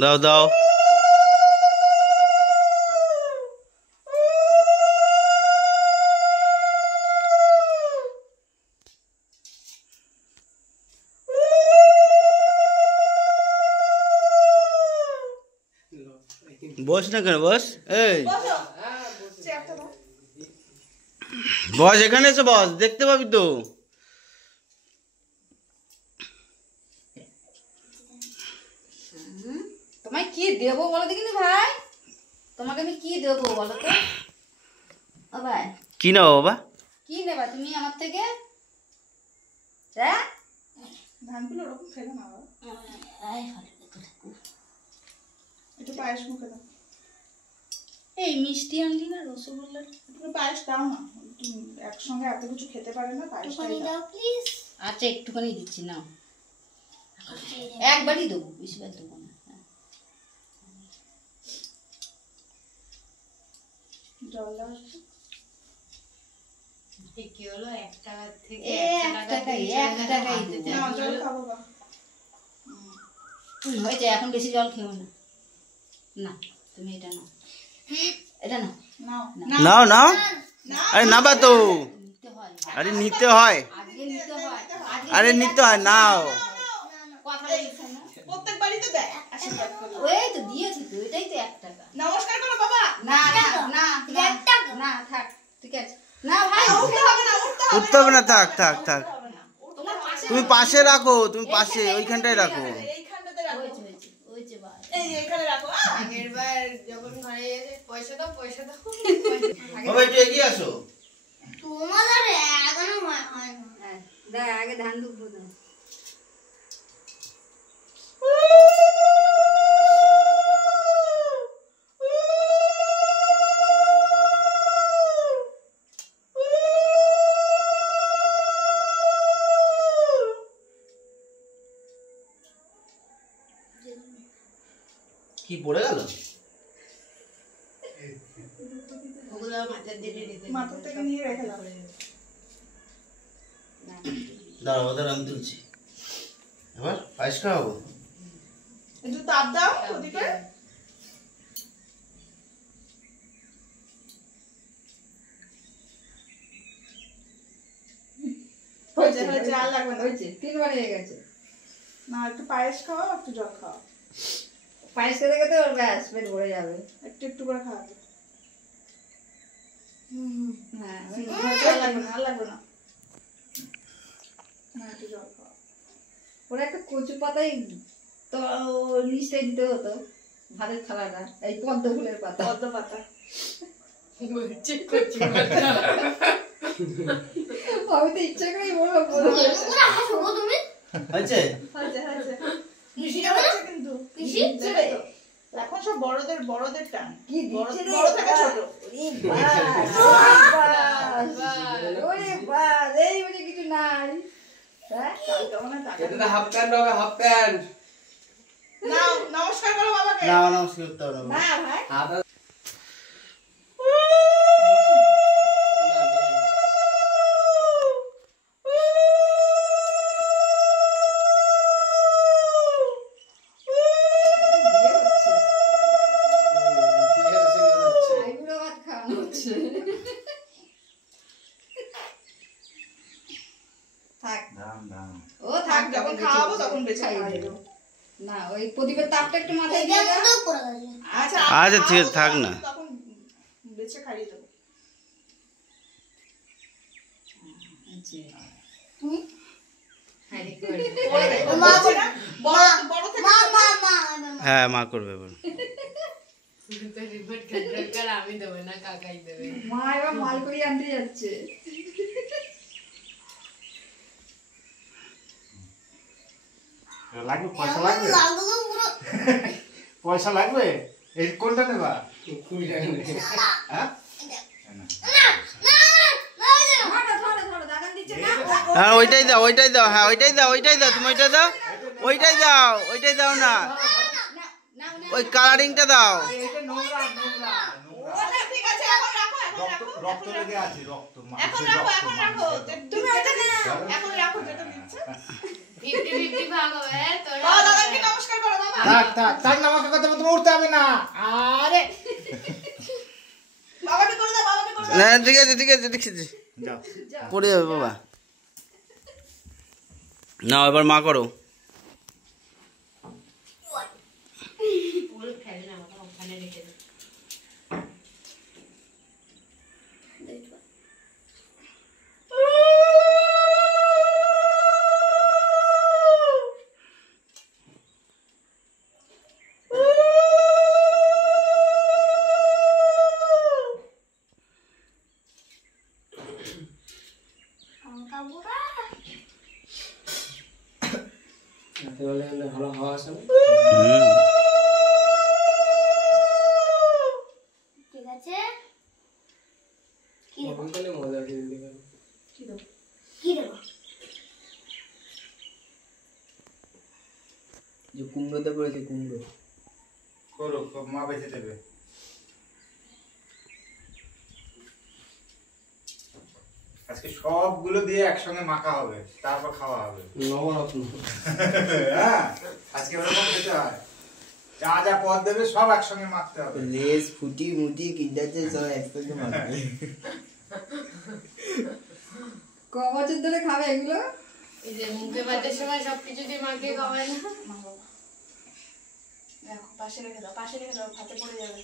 দাও দাও। বস না কেন, বস। এই বস, এখানে এসে বস, দেখতে পাবি তো। তোমায় কি দেবো বলো দেখিনি ভাই, তোমাকে আমি কি দেবো বলো তো। ও ভাই কি নেবো বাবা? কি নেবা তুমি আমার থেকে? হ্যাঁ ধানগুলো ওরকম খেলো না বাবা, একটু পায়েস মুখে দাও। এই মিষ্টি আনলি না, রসগোল্লা একটু পায়েস দাও না, একসঙ্গে এত কিছু খেতে পারে না, পায়েসটাই দাও প্লিজ। আচ্ছা একটুখানি দিচ্ছি না, একবারই দেবো, বেশিবার দেবো না। জল দাও। কি হলো, 1 টাকা থেকে এক টাকাই দেবো। না জল খাবো বা। হয়েছে, এখন বেশি জল খেও না। না তুমি এটা নাও, এটা নাও। নাও নাও নাও। আরে নাবা তো, নিতে হয়, আরে নিতে হয়, আজকে নিতে হয়, আরে নিতে হয়, নাও। কথা বলছো না, প্রত্যেক বাড়িতে দেয় আশীর্বাদ করো। ওই তো দিয়েছি তো, এটাই তো 1 টাকা। নমস্কার করো বাবা। না না না না থাক, ঠিক আছে। না ভাই উঠতে হবে না, উঠতে হবে না, থাক থাক থাক। তোমার পাশে তুমি পাশে রাখো, তুমি পাশে ওইখানটায় রাখো। এইখানটাতে রাখো। হয়েছে ভাই। এই এইখানে রাখো। আগের বার যখন ঘরে এসে পয়সা দাও বাবা একটু এগিয়ে আসো। তোমাদের এখনো হয় না। হ্যাঁ, দাঁড়া আগে ধান দুধ দাও। কি পড়ে গেল? ওগুলো মাথার দিকে নিতে মাথা থেকে নিয়ে রেখে দাও। দাঁড়াও, ওদের আমি তুলছি। এবার পায়েস খাওয়াবো। একটু তাপ দাও ওদিকে। হয়েছে হয়েছে, আর লাগবে না। হয়েছে, 3 বার হয়ে গেছে। না একটু পায়েস খাও, একটু জল খাও, পায়েস খেতে খেতে ওর ব্যাস পেট ভরে যাবে। একটু একটু করে খাওয়াবে। হ্যাঁ আর লাগবে না, আর লাগবে না। না একটু জল খাও। ওরা একটা কচু পাতাই তো নিচটাই দিতে হতো, ভাতের থালাটা, এই পদ্ম ফুলের পাতা। পদ্ম পাতা। বলছে কচি আমি তো ইচ্ছা করেই বলবো বলবো। ওরা হাসো গো তুমি। হয়েছে? হয়েছে হয়েছে। মিষ্টি মিষ্টি হচ্ছে কিন্তু। মিষ্টি? দেবে তো। এখন সব বড়দের টান। কি দিচ্ছে রে? বড় থেকে ছোট। ওরে বাস, এই বলে কিছু নাই। হ্যাঁ? এটা হাফ প্যান্ট হবে, হাফ প্যান্ট। নাও নমস্কার করো বাবাকে। না নমস্কার করতে হবে না। না ভাই, হাত বিয়ে হচ্ছে। আইবুড়ো ভাত খাওয়ানো হচ্ছে। থাক, দাম দাম। ও থাক, যখন খাওয়াবো তখন বেঁচে খাইয়ে দেবো। না ওই প্রদীপের তাপটা একটু মাথায় দিয়ে দাও। তো পড়ে গেছে। আচ্ছা আচ্ছা, ঠিক আছে, থাক না। তখন বেঁচে খাইয়ে দেবো। হারি করে মা বলে বড় থেকে মা মা মা হ্যাঁ, মা করবে এবার। তো রিপোর্ট কার্ড আমি দেবো না, কাকাই দেবে। মা এবার মাল করিয়ে আনতে যাচ্ছে। লাগবে, পয়সা লাগবে, লাগলো পুরো। পয়সা লাগবে। এই কোনটা নেবা? 20 টাকা নেবে। হ্যাঁ? হ্যাঁ ওইটাই দাও, ওইটাই দাও, হ্যাঁ ওইটাই দাও, ওইটাই দাও, তুমি ওইটাই দাও, ওইটাই দাও, ওইটাই দাও না, ওই কালারিংটা দাও। এটা নোংরা, নোংরা, নোংরা। ওটা ঠিক আছে, এখন রাখো, এখন রাখো। রক্ত লেগে আছে, রক্ত, এখন মানুষের রাখো, রক্ত, এখন রাখো। মানুষের রক্ত। তুমি ওটা নাও। এখন রাখো যেটা দিচ্ছে। 50-50 ভাগ হবে তোরা। থাক থাক থাক না, আমাকে কথা বলতে উঠতে হবে না। আরে বাবাকে করে দাও, বাবাকে করে দাও। না ঠিক আছে ঠিক আছে ঠিক আছে, যাও পড়ে যাবে বাবা। না এবার মা করো। পুরো ফেলে না, ওখানে রেখে দে। ভালো হাওয়া আসে না? ঠিক আছে ওখানে মজা আছে দেখে। কি দেবো যে কুমড়োতে পড়েছে কুমড়ো। করো, মা বেঁচে দেবে। আজকে সবগুলো দিয়ে একসঙ্গে মাখা হবে, তারপর খাওয়া হবে। নবরত্ন। হ্যাঁ, আজকে ওরকম খেতে হয়। যা যা পদ দেবে সব একসঙ্গে মাখতে হবে। লেস ফুটি মুটি কিডাচ্ছে সব একসাথে মাখবে। ক বছর ধরে খাবে এগুলো? এই যে মুখে ভাতের সময় সবকিছু দিয়ে মাখিয়ে খাওয়ায় না। দেখো, পাশে রেখে দাও, পাশে রেখে দাও, হাতে পড়ে যাবে।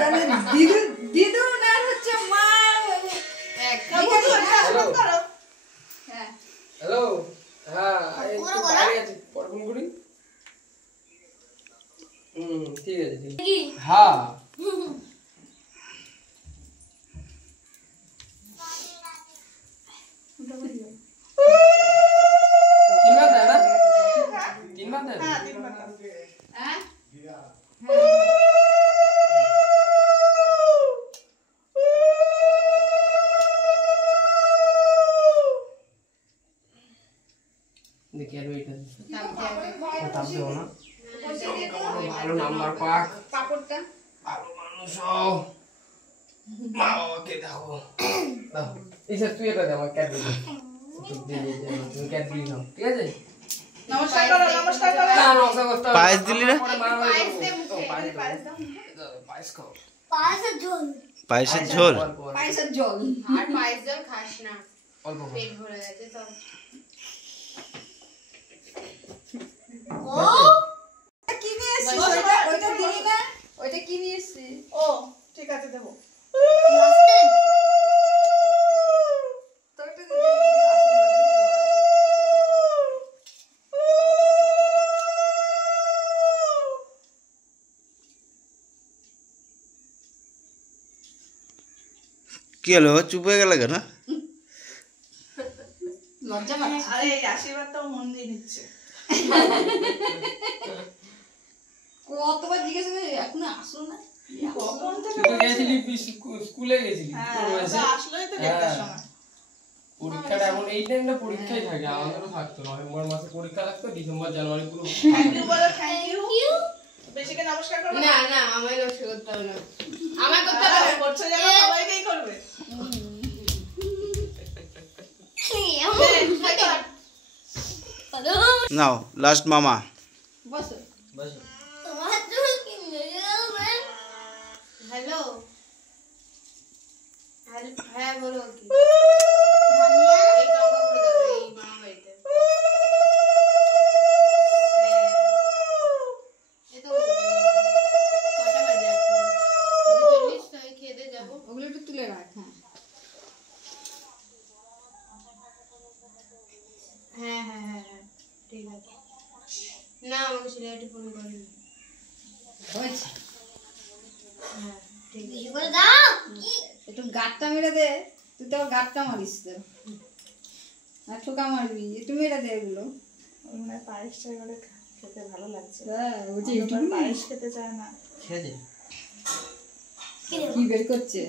তাহলে দিদু দিদু না হচ্ছে মা এক হ্যালো করো। হ্যাঁ হ্যালো, হ্যাঁ এই তো বাইরে আছি, পরে ফোন করি। ঠিক আছে ঠিক আছে। হ্যাঁ তিনবার দেয় না? তিনবার দেয়? হ্যাঁ, 3 বার দাও। হ্যাঁ দেখি আর ওইটা থামতে তাপ দেবো না। ভালো নাম্বার পাক, পাপড়টা ভালো মানুষ হও, মা বাবাকে দাও দাও। এই স্যার তুই এটা দে, আমার ক্যাডবেরি তুমি ক্যাডবেরি নাও, ঠিক আছে? নমস্কার করো, নমস্কার করো। না, নমস্কার করতে হবে না। পায়েস দিলি না? পরে মা বাবাকে পায়েস দেবো। দে মুখে, পায়েস পায়েস দাও। দাও, পায়েস খাও। পায়েসের ঝোল পায়েসের ঝোল। অল্প অল্প, পায়েসের জল আর পায়েস জল খাস না, অল্প খাও। পেট ভরে গেছে তো। ও কি নিয়ে এসছিস? ওইটা দিলি না? ওইটা কি নিয়ে এসছিস? ও ঠিক আছে, দেবো। তোরটা দিলি আশীর্বাদের সময়। কি হলো, চুপ হয়ে গেল কেন? লজ্জা পাচ্ছে। আরে এই আশীর্বাদটাও মন দিয়ে নিচ্ছে। কতবার জিজ্ঞেস করে এখনো আসলো না? কখন থেকে তুই তো গেছিলি স্কুলে গেছিলি হ্যাঁ, তোর বয়সে? ওটা আসলোই তো দেড়টার হ্যাঁ। সময়। পরীক্ষাটা এখন এই টাইমটা পরীক্ষাই থাকে, আমাদেরও থাকতো। নভেম্বর মাসে পরীক্ষা থাকতো, ডিসেম্বর জানুয়ারি পুরো থ্যাংক ইউ বলো, থ্যাংক ইউ। বেশিকে নমস্কার করো। না না, আমায় নষ্ট করতে হবে না, আমায় করতে হবে না। করছো যেন সবাইকেই করবে। নাও লাস্ট মামা। বসো বাস। তোমার চুল কি মেরে যাবে হ্যালো, হ্যাঁ বলো কি? এই টঙ্কা করে দেবে এই মামা বাড়িতে। এই তো কটা বাজে এখন? 2:40, তো আমি খেয়ে দিয়ে যাবো। ওগুলো একটু তুলে রাখ। হ্যাঁ হ্যাঁ হ্যাঁ হ্যাঁ হ্যাঁ, ঠিক আছে। না আমাকে সিলেটে ফোন করেনি। হয়েছে। হ্যাঁ ঠিক আছে। কিছু করে দাও কি একটু গাঁটটা মেরে দে। তুই তো আবার গাঁটটা মারিস তো। আর ঠোকা মারবি, একটু মেরে দে এগুলো। ওর মনে হয় পায়েসটা এবারে খেতে ভালো লাগছে। হ্যাঁ বলছি এবার ইউটিউবে পায়েস খেতে চায় না। খেয়েছে? কি বের করছে?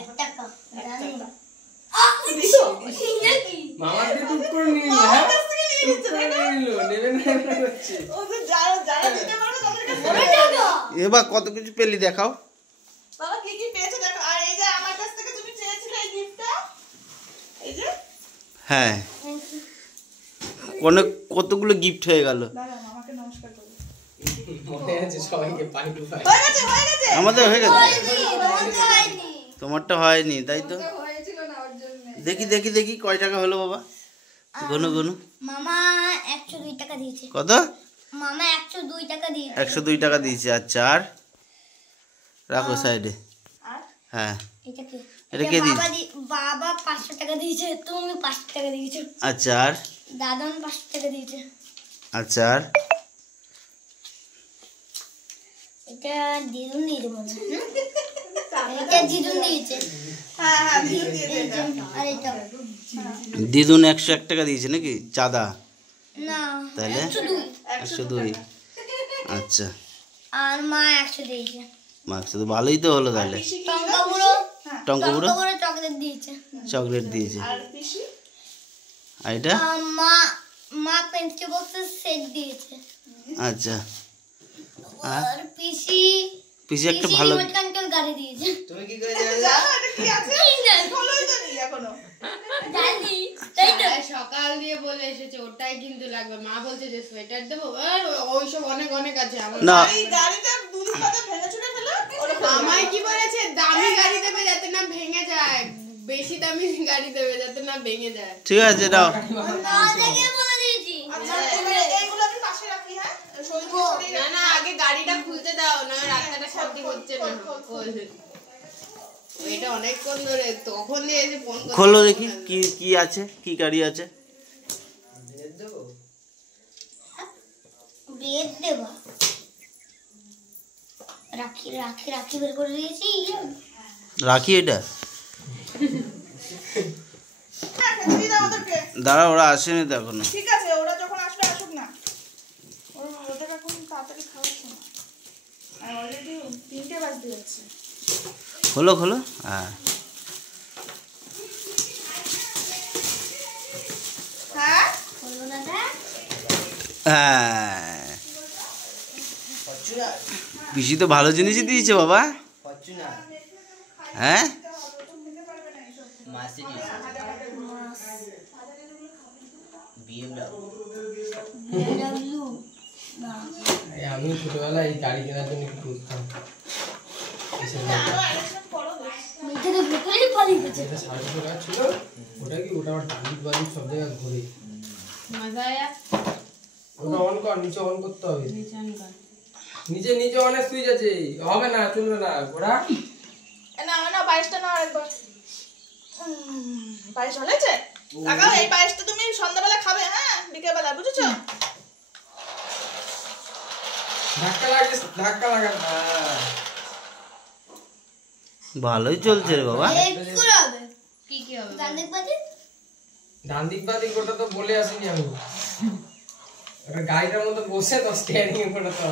একটা কাপ জানি টাকা। নাকি মামা দিয়ে টুক করে নিয়ে নিল, হ্যাঁ? টুক করে নিয়ে নিল, নেবে না নেবে না করছে। ও তো যারা যারা দিতে পারবে তাদেরকে বলে টাকা এবার কত কিছু পেলি দেখাও। বাবা কি কি পেয়েছো দেখো। আর এই যে আমার কাছ থেকে তুমি চেয়েছিলে এই গিফটটা, এই যে হ্যাঁ, অনেক কতগুলো গিফট হয়ে গেল। দাঁড়াও মামাকে নমস্কার করো। মনে আছে সবাইকে পাই টু পাই। হয়ে গেছে হয়ে গেছে। আমাদের হয়ে গেছে, বলতে হয়নি। তোমারটা হয়নি তাই তো। হয়েছিল না ওর জন্য। দেখি দেখি দেখি কয় টাকা হলো বাবা, গুনু গুনু। মামা 102 টাকা দিয়েছে। কত? মামা 102 টাকা দিয়েছে। 102 টাকা দিয়েছে। আচ্ছা, আর রাখো সাইডে। আর হ্যাঁ, এটা কি? এটা কে দিয়েছে? বাবা 500 টাকা দিয়েছে, তুমি 500 টাকা দিয়েছো। আচ্ছা, আর দাদান 500 টাকা দিয়েছে। আচ্ছা, আর এটা দিদুন দিয়েছে মনে হয়, না? এটা দিদুন দিয়েছে। হ্যাঁ হ্যাঁ দিয়ে দিয়ে দে এটা। আর এটা দিদুন 101 টাকা দিয়েছে নাকি চাঁদা? না, তাহলে 102। 102। আচ্ছা, আর মা 100 দিয়েছে। মার্কস তো ভালোই তো হলো তাহলে। পিসি কি টঙ্কা বুড়ো টঙ্ক পুরো টঙ্কা বুড়ো চকলেট দিয়েছে। চকলেট দিয়েছে। আর পিসি আর এটা? মা পেন্সিল বক্সের সেট দিয়েছে। আচ্ছা, আর আর পিসি পিসি একটা ভালো রিমোট কন্ট্রোল গাড়ি দিয়েছে। তুমি কি করে জানো? জানো এটা কি আছে? হলোই তো নেই এখনো। জানি তাই তো। আর সকাল দিয়ে বলে এসেছে ওটাই কিন্তু লাগবে, মা বলছে যে সোয়েটার দেবো, আর ওইসব অনেক অনেক আছে আমার। না। এই গাড়িটা দুদিন বাদে ভেঙে চুরে ফেলে ওরকম আমায় কি বলেছে দামি গাড়ি দেবে যাতে না ভেঙে যায়, বেশি দামি গাড়ি দেবে যাতে না ভেঙে যায়। ঠিক আছে দাও। না দেখে বলে দিয়েছি। আচ্ছা এইগুলো আমি পাশে রাখি। হ্যাঁ সঙ্গে সরিয়ে না না, আগে গাড়িটা খুলতে দাও, না রাস্তাটা শান্তি হচ্ছে না। এটা অনেকক্ষণ ধরে তখন দিয়ে এসে ফোন করতে। খোলো দেখি কি কি আছে, কি গাড়ি আছে। দেবো? ব্রেড দেবো। রাখি রাখি রাখি বের করে দিয়েছি। রাখি এটা? হ্যাঁ খেতে দিই দাও ওদেরকে। দাঁড়া, ওরা আসেনি তো এখনো। ঠিক আছে ওরা যখন আসবে আসুক না, ওদের এখন তাড়াতাড়ি খাওয়াচ্ছে না, আর অলরেডি 3টে বাজতে যাচ্ছে। খোলো খোলো। হ্যাঁ, হ্যাঁ বলবো না দা। হ্যাঁ, ফরচুনার পিসি তো ভালো জিনিসই দিয়েছে বাবা। ফরচুনার হ্যাঁ, মার্সিডিজ BMW না। আমি ছোটবেলায় এই গাড়ি কেনার জন্য একটু ঘুরতাম। মিঠাতে ভেতরেই পালিয়ে গেছে। যেটা 250 টাকা ছিল ওটা কি, ওটা আবার ডান্ডিক বাড়ি সব জায়গায় ঘুরে। মজা আয়া ওটা অন কর, নিচে অন করতে হবে। নিচান কর। নিচে নিচে অনেক সুইচ আছে, হবে না, চলবে না ওরা। না না পায়েসটা নাও একবার। পায়েস হয়েছে কাকা, এই পায়েসটা তুমি সন্ধ্যাবেলা খাবে, হ্যাঁ বিকেলবেলা, বুঝেছো? ধাক্কা লাগে, ধাক্কা লাগা না। ভালোই চলছে রে বাবা। কি করে হবে? কি কি হবে? গান্ধিক বাজে। ডান্দিক বাদিক ওটা তো বলে আসিনি আমি। ওটা গাড়িটার মধ্যে বসে তো স্টিয়ারিং এ ওটা তো